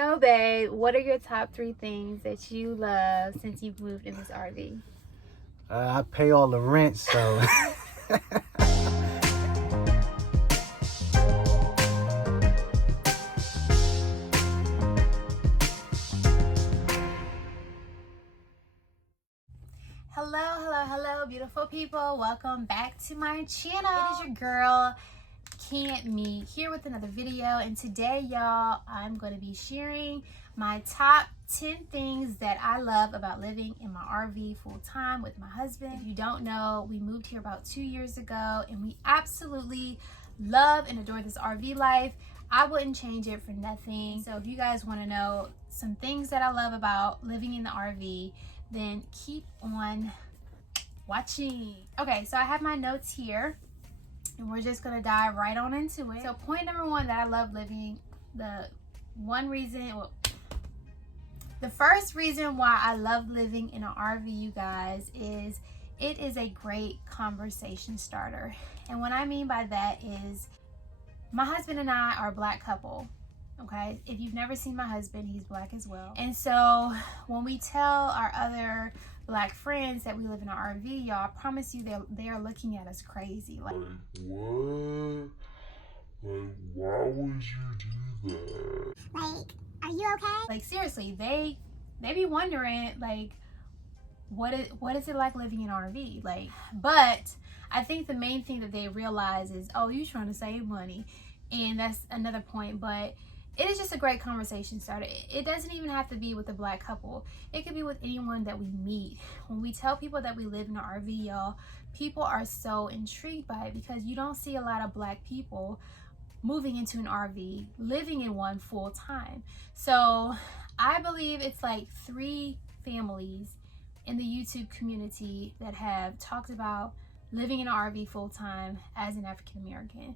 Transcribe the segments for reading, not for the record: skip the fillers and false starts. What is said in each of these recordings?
So, babe, what are your top 3 things that you love since you've moved in this RV? I pay all the rent, so. Hello, beautiful people. Welcome back to my channel. It is your girl, Can't Me, here with another video. And today, y'all, I'm going to be sharing my top 10 things that I love about living in my RV full time with my husband. If you don't know, we moved here about 2 years ago and we absolutely love and adore this RV life. I wouldn't change it for nothing. So if you guys want to know some things that I love about living in the RV, then keep on watching. Okay, so I have my notes here and we're just gonna dive right on into it. So point number 1 that I love living, the first reason why I love living in an RV, you guys, is it is a great conversation starter. And what I mean by that is my husband and I are a Black couple. Okay, if you've never seen my husband, he's Black as well. And so when we tell our other Black friends that we live in an RV, y'all, I promise you they are looking at us crazy. Like, what? Like, why would you do that? Like, are you okay? Like, seriously, they be wondering, like, what is it like living in an RV? Like, but I think the main thing that they realize is, oh, you're trying to save money. And that's another point, but it is just a great conversation starter. It doesn't even have to be with a Black couple. It could be with anyone that we meet. When we tell people that we live in an RV, y'all, people are so intrigued by it because you don't see a lot of Black people moving into an RV, living in one full time. So I believe it's like 3 families in the YouTube community that have talked about living in an RV full time as an African American.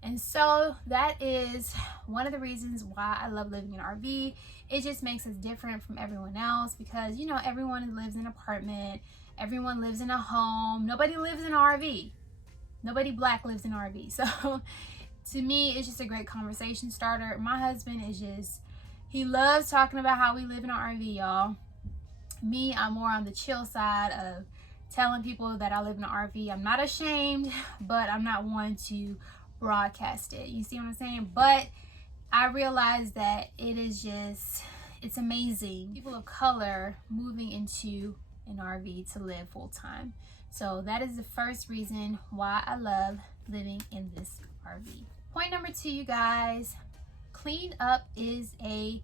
And so that is one of the reasons why I love living in an RV. It just makes us different from everyone else because, you know, everyone lives in an apartment, everyone lives in a home, nobody lives in an RV. Nobody Black lives in an RV. So to me, it's just a great conversation starter. My husband is just, he loves talking about how we live in an RV, y'all. Me, I'm more on the chill side of telling people that I live in an RV. I'm not ashamed, but I'm not one to broadcast it. You see what I'm saying? But I realize that it is just, it's amazing. People of color moving into an RV to live full time. So that is the first reason why I love living in this RV. Point number 2, you guys, clean up is a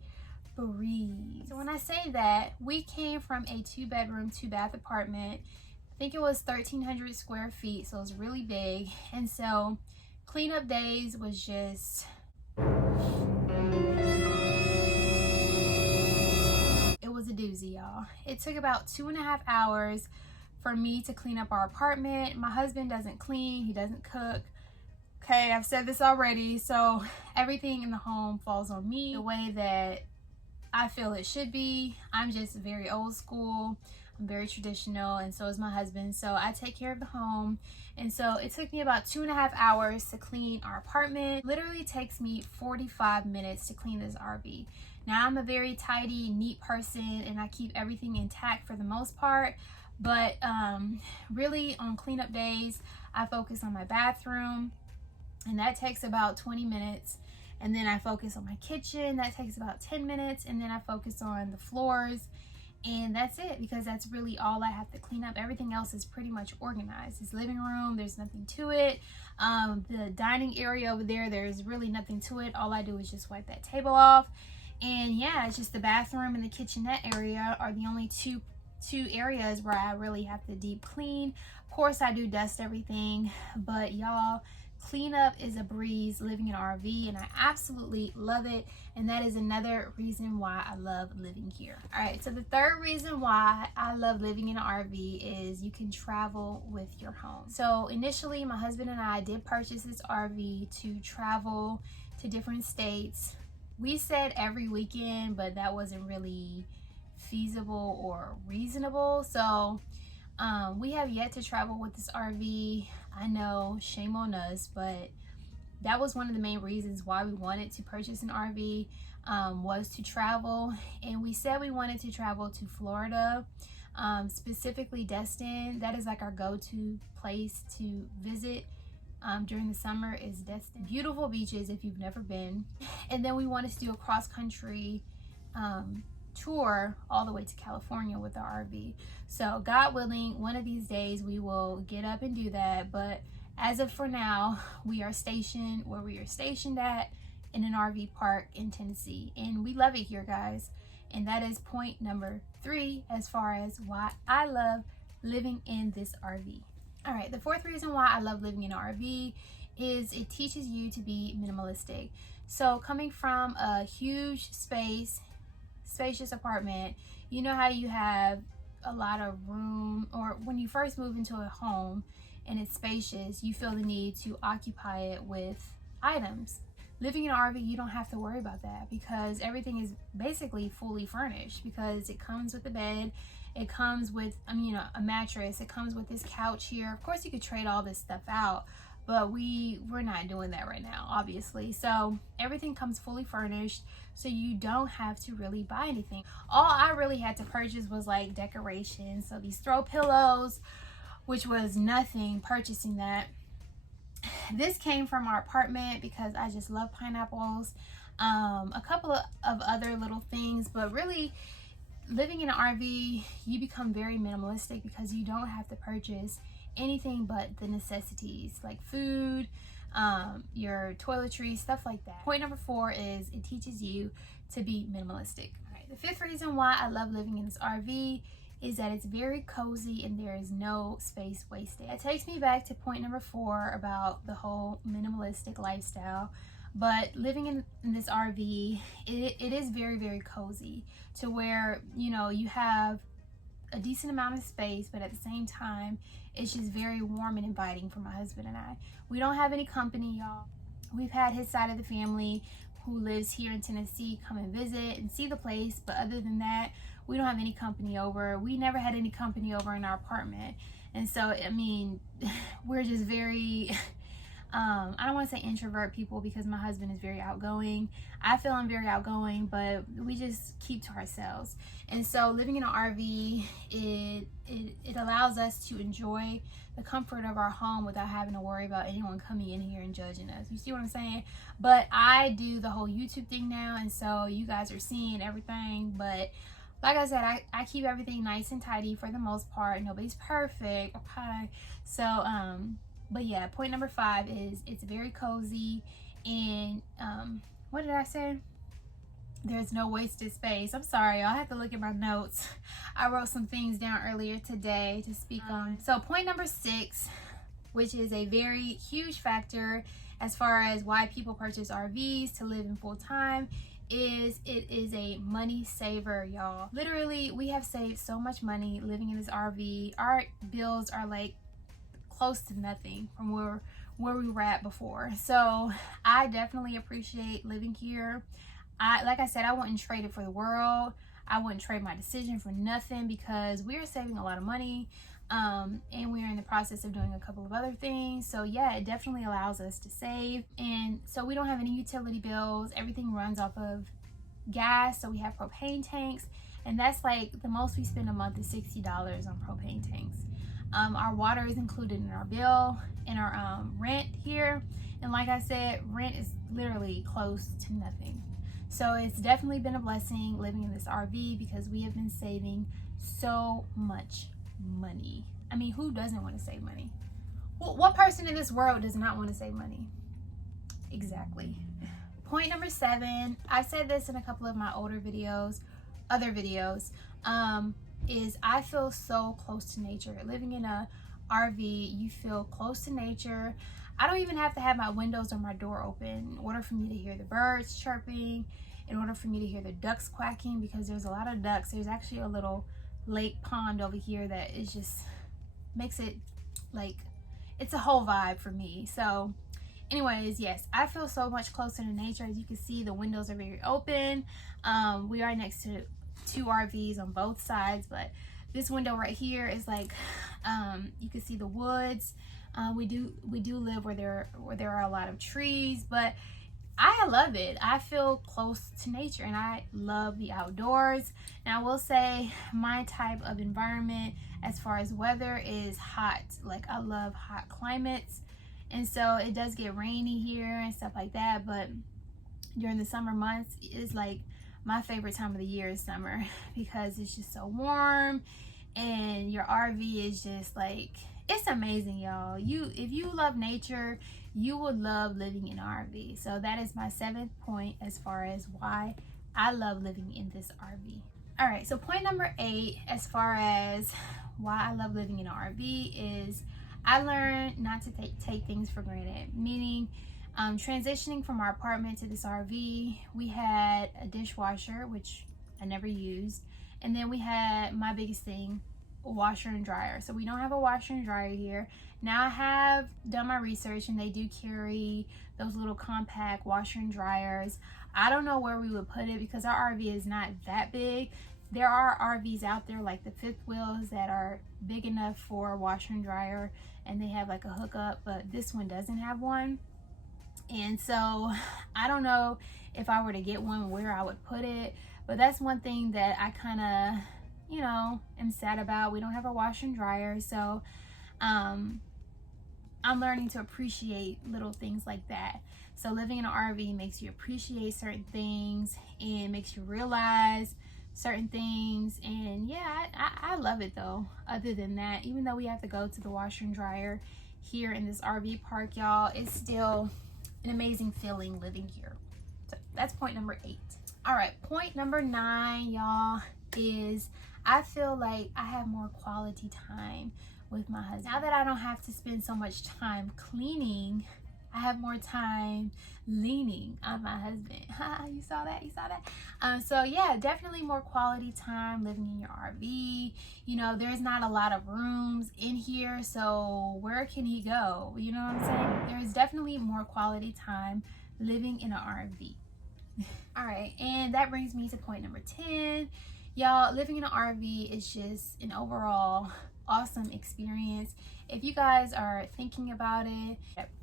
breeze. So when I say that, we came from a 2-bedroom, 2-bath apartment. I think it was 1,300 square feet, so it was really big. And so cleanup days was just, it was a doozy, y'all. It took about 2.5 hours for me to clean up our apartment. My husband doesn't clean, he doesn't cook. Okay, I've said this already, so everything in the home falls on me the way that I feel it should be. I'm just very old school. I'm very traditional, and so is my husband. So I take care of the home. And so it took me about 2.5 hours to clean our apartment. It literally takes me 45 minutes to clean this RV. Now, I'm a very tidy, neat person, and I keep everything intact for the most part. But really, on cleanup days, I focus on my bathroom, and that takes about 20 minutes. And then I focus on my kitchen, that takes about 10 minutes. And then I focus on the floors. And that's it, because that's really all I have to clean up. Everything else is pretty much organized. This living room, there's nothing to it. The dining area over there, there's really nothing to it. All I do is just wipe that table off. And yeah, it's just the bathroom and the kitchenette area are the only two areas where I really have to deep clean. Of course, I do dust everything, but y'all, cleanup is a breeze living in an RV, and I absolutely love it. And that is another reason why I love living here. All right, so the third reason why I love living in an RV is you can travel with your home. So initially, my husband and I did purchase this RV to travel to different states. We said every weekend, but that wasn't really feasible or reasonable. So we have yet to travel with this RV. I know, shame on us, but that was one of the main reasons why we wanted to purchase an RV. was to travel, and we said we wanted to travel to Florida, specifically Destin. That is like our go-to place to visit during the summer is Destin. Beautiful beaches if you've never been. And then we wanted to do a cross-country tour all the way to California with our RV. So God willing, one of these days we will get up and do that. But as of for now, we are stationed where we are stationed at, in an RV park in Tennessee, and we love it here, guys. And that is point number 3 as far as why I love living in this RV. All right, the 4th reason why I love living in an RV is it teaches you to be minimalistic. So coming from a huge spacious apartment, you know how you have a lot of room, or when you first move into a home and it's spacious, you feel the need to occupy it with items. Living in an RV, you don't have to worry about that because everything is basically fully furnished, because it comes with a bed, it comes with a mattress, it comes with this couch here. Of course you could trade all this stuff out, but we're not doing that right now, obviously. So everything comes fully furnished, so you don't have to really buy anything. All I really had to purchase was like decorations, so these throw pillows, which was nothing purchasing that. This came from our apartment because I just love pineapples. A couple of other little things, but really living in an RV, you become very minimalistic because you don't have to purchase anything but the necessities like food, your toiletries, stuff like that. Point number 4 is it teaches you to be minimalistic. All right, the 5th reason why I love living in this RV is that it's very cozy and there is no space wasted. It takes me back to point number 4 about the whole minimalistic lifestyle. But living in this RV, it is very, very cozy to where, you have a decent amount of space, but at the same time, it's just very warm and inviting for my husband and I. We don't have any company, y'all. We've had his side of the family who lives here in Tennessee come and visit and see the place, but other than that, we don't have any company over. We never had any company over in our apartment. And so, I mean, we're just very, I don't want to say introvert people because my husband is very outgoing. I feel I'm very outgoing, but we just keep to ourselves. And so living in an RV, it allows us to enjoy the comfort of our home without having to worry about anyone coming in here and judging us. You see what I'm saying? But I do the whole YouTube thing now, and so you guys are seeing everything. But like I said, I keep everything nice and tidy for the most part. Nobody's perfect, okay? So, but yeah, point number 5 is it's very cozy, and what did I say? There's no wasted space. I'm sorry, I'll have to look at my notes. I wrote some things down earlier today to speak on. So point number 6, which is a very huge factor as far as why people purchase RVs to live in full time, is it is a money saver, y'all. Literally, we have saved so much money living in this RV. Our bills are like close to nothing from where we were at before. So I definitely appreciate living here. Like I said, I wouldn't trade it for the world. I wouldn't trade my decision for nothing because we are saving a lot of money, and we're in the process of doing a couple of other things. So yeah, it definitely allows us to save, and so we don't have any utility bills. Everything runs off of gas, so we have propane tanks, and that's like the most we spend a month is $60 on propane tanks. Our water is included in our bill and our rent here, and like I said, rent is literally close to nothing. So it's definitely been a blessing living in this RV because we have been saving so much money. I mean, who doesn't want to save money? Well, what person in this world does not want to save money? Exactly. Point number 7, I've said this in a couple of my other videos, is I feel so close to nature. Living in a RV, you feel close to nature. I don't even have to have my windows or my door open in order for me to hear the birds chirping, in order for me to hear the ducks quacking, because there's a lot of ducks. There's actually a little lake pond over here that is just makes it like it's a whole vibe for me. So anyways, yes, I feel so much closer to nature. As you can see, the windows are very open. We are next to 2 RVs on both sides, but this window right here is like you can see the woods. We do live where there are a lot of trees, but I love it. I feel close to nature and I love the outdoors. Now I will say my type of environment as far as weather is hot. Like I love hot climates, and so it does get rainy here and stuff like that, but during the summer months is like my favorite time of the year is summer because it's just so warm and your RV is just like, it's amazing, y'all. If you love nature, you would love living in an RV. So that is my 7th point as far as why I love living in this RV. All right, so point number 8 as far as why I love living in an RV is I learned not to take things for granted, meaning transitioning from our apartment to this RV, we had a dishwasher, which I never used, and then we had my biggest thing, a washer and dryer. So we don't have a washer and dryer here. Now I have done my research and they do carry those little compact washer and dryers. I don't know where we would put it because our RV is not that big. There are RVs out there like the fifth wheels that are big enough for a washer and dryer and they have like a hookup, but this one doesn't have one. And so I don't know if I were to get one where I would put it, but that's one thing that I kind of, you know, am sad about. We don't have a washer and dryer, so I'm learning to appreciate little things like that. So living in an RV makes you appreciate certain things and makes you realize certain things. And yeah, I love it though. Other than that, even though we have to go to the washer and dryer here in this RV park, y'all, it's still an amazing feeling living here. So that's point number 8. All right, point number 9, y'all, is I feel like I have more quality time with my husband. Now that I don't have to spend so much time cleaning, I have more time leaning on my husband. You saw that? You saw that? So yeah, definitely more quality time living in your RV. You know, there's not a lot of rooms in here, so where can he go? You know what I'm saying? There's definitely more quality time living in an RV. All right, and that brings me to point number 10. Y'all, living in an RV is just an overall awesome experience. If you guys are thinking about it,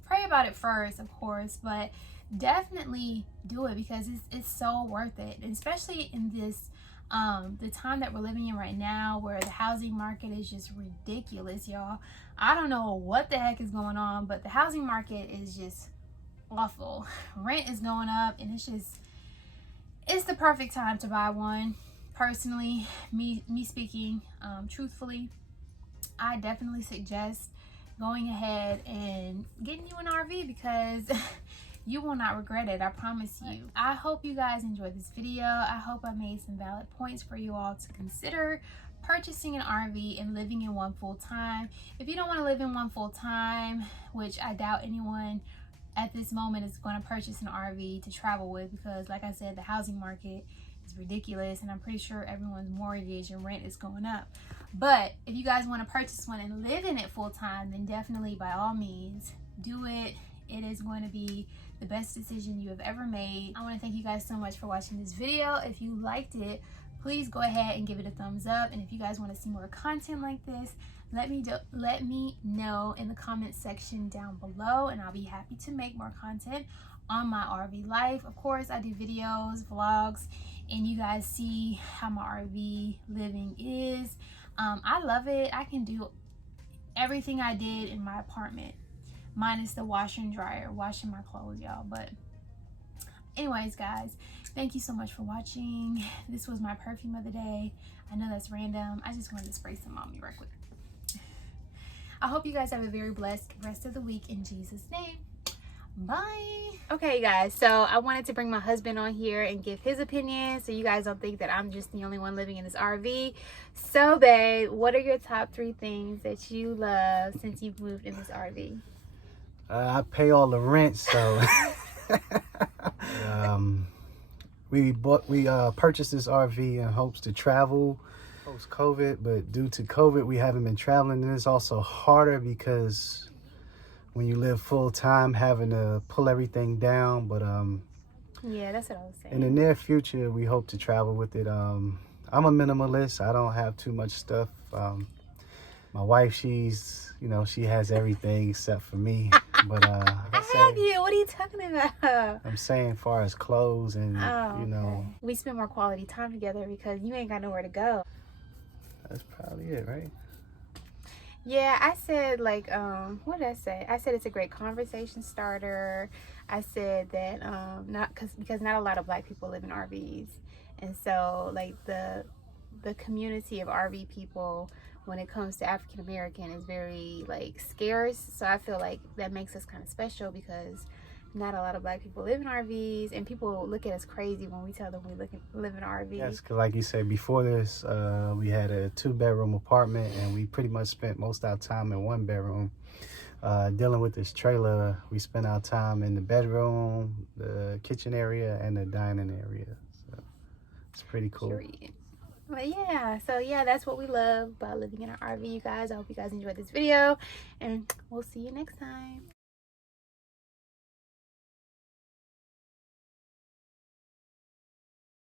pray about it first, of course, but definitely do it because it's so worth it, especially in this the time that we're living in right now where the housing market is just ridiculous, y'all. I don't know what the heck is going on, but the housing market is just awful. Rent is going up and it's the perfect time to buy one. Personally, me speaking truthfully, I definitely suggest going ahead and getting you an RV because you will not regret it, I promise you. I hope you guys enjoyed this video. I hope I made some valid points for you all to consider purchasing an RV and living in one full time. If you don't want to live in one full time, which I doubt anyone at this moment is going to purchase an RV to travel with because like I said, the housing market is ridiculous and I'm pretty sure everyone's mortgage and rent is going up. But if you guys want to purchase one and live in it full time, then definitely by all means do it. It is going to be the best decision you have ever made. I want to thank you guys so much for watching this video. If you liked it, please go ahead and give it a thumbs up. And if you guys want to see more content like this, let me know in the comment section down below and I'll be happy to make more content on my RV life. Of course, I do videos, vlogs, and you guys see how my RV living is. I love it. I can do everything I did in my apartment minus the washer and dryer, washing my clothes, y'all. But anyways, guys, thank you so much for watching. This was my perfume of the day. I know that's random. I just wanted to spray some on me real quick. I hope you guys have a very blessed rest of the week in Jesus' name. Bye. Okay, guys, so I wanted to bring my husband on here and give his opinion so you guys don't think that I'm just the only one living in this RV. So, babe, what are your top 3 things that you love since you've moved in this RV? I pay all the rent, so we purchased this RV in hopes to travel post-COVID, but due to COVID, we haven't been traveling, and it's also harder because when you live full-time, having to pull everything down. But yeah, that's what I was saying. in the near future, we hope to travel with it. I'm a minimalist. I don't have too much stuff. My wife, she has everything except for me. But like I have you. What are you talking about? I'm saying, far as clothes and Oh, you know, okay. We spend more quality time together because you ain't got nowhere to go. that's probably it, right? Yeah, I said like what did I say? I said it's a great conversation starter. I said that not because not a lot of Black people live in RVs, and so like the community of RV people when it comes to African American is very like scarce. So I feel like that makes us kind of special because not a lot of Black people live in RVs, and people look at us crazy when we tell them we live in RVs. Yes, because like you said, before this, we had a 2-bedroom apartment, and we pretty much spent most of our time in 1 bedroom. Dealing with this trailer, we spent our time in the bedroom, the kitchen area, and the dining area. So it's pretty cool. Period. But yeah, so yeah, that's what we love about living in an RV, you guys. I hope you guys enjoyed this video, and we'll see you next time.